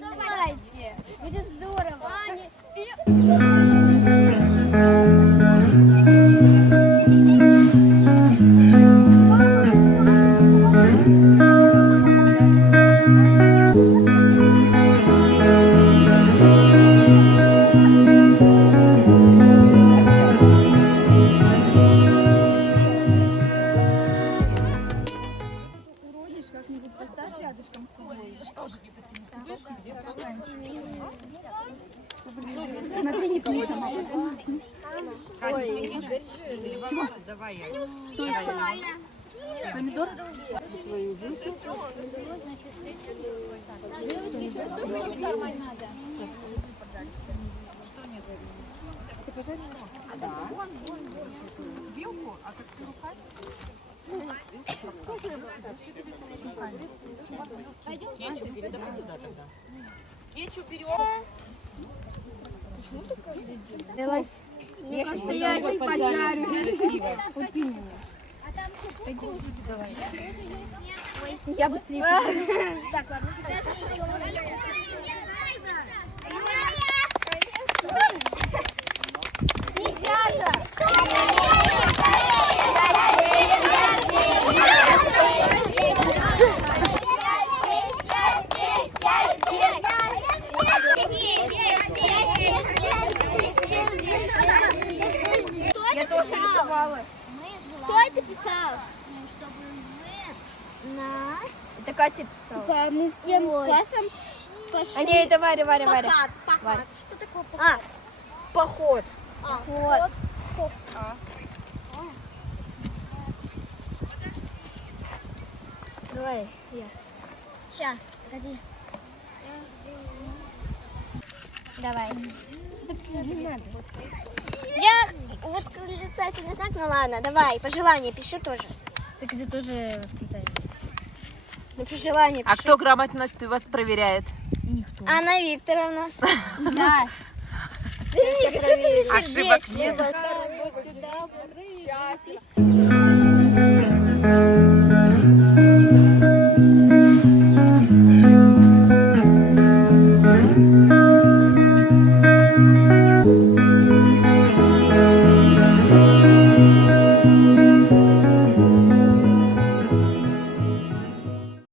Давайте. Будет здорово. Как-нибудь поставь рядышком с собой. Смотри, не помешай. Давай я. Помидор? Белку, а как руками? Кетчуп или давай туда тогда. Кетчуп берем. Мне кажется, я сейчас поджарю. Вот именно. Я быстрее поджарю. Так, ладно. Нельзя же! Я тоже рисовала. Кто это писал? Чтобы вы нас... Это Катя писала. Типа мы всем с классом пошли... А не, это Варя. Варя. Поход. Что такое поход? В поход. Вот. Давай, я. Ща, погоди. Давай. Не надо. Я восклицательный знак, ну ладно, давай, пожелание пиши тоже. Так это тоже восклицательный. Ну, пожелание А пиши. кто грамотность у вас проверяет? Никто. Анна Викторовна. Да. Вероника, что ты за Ошибок сердечко? нет.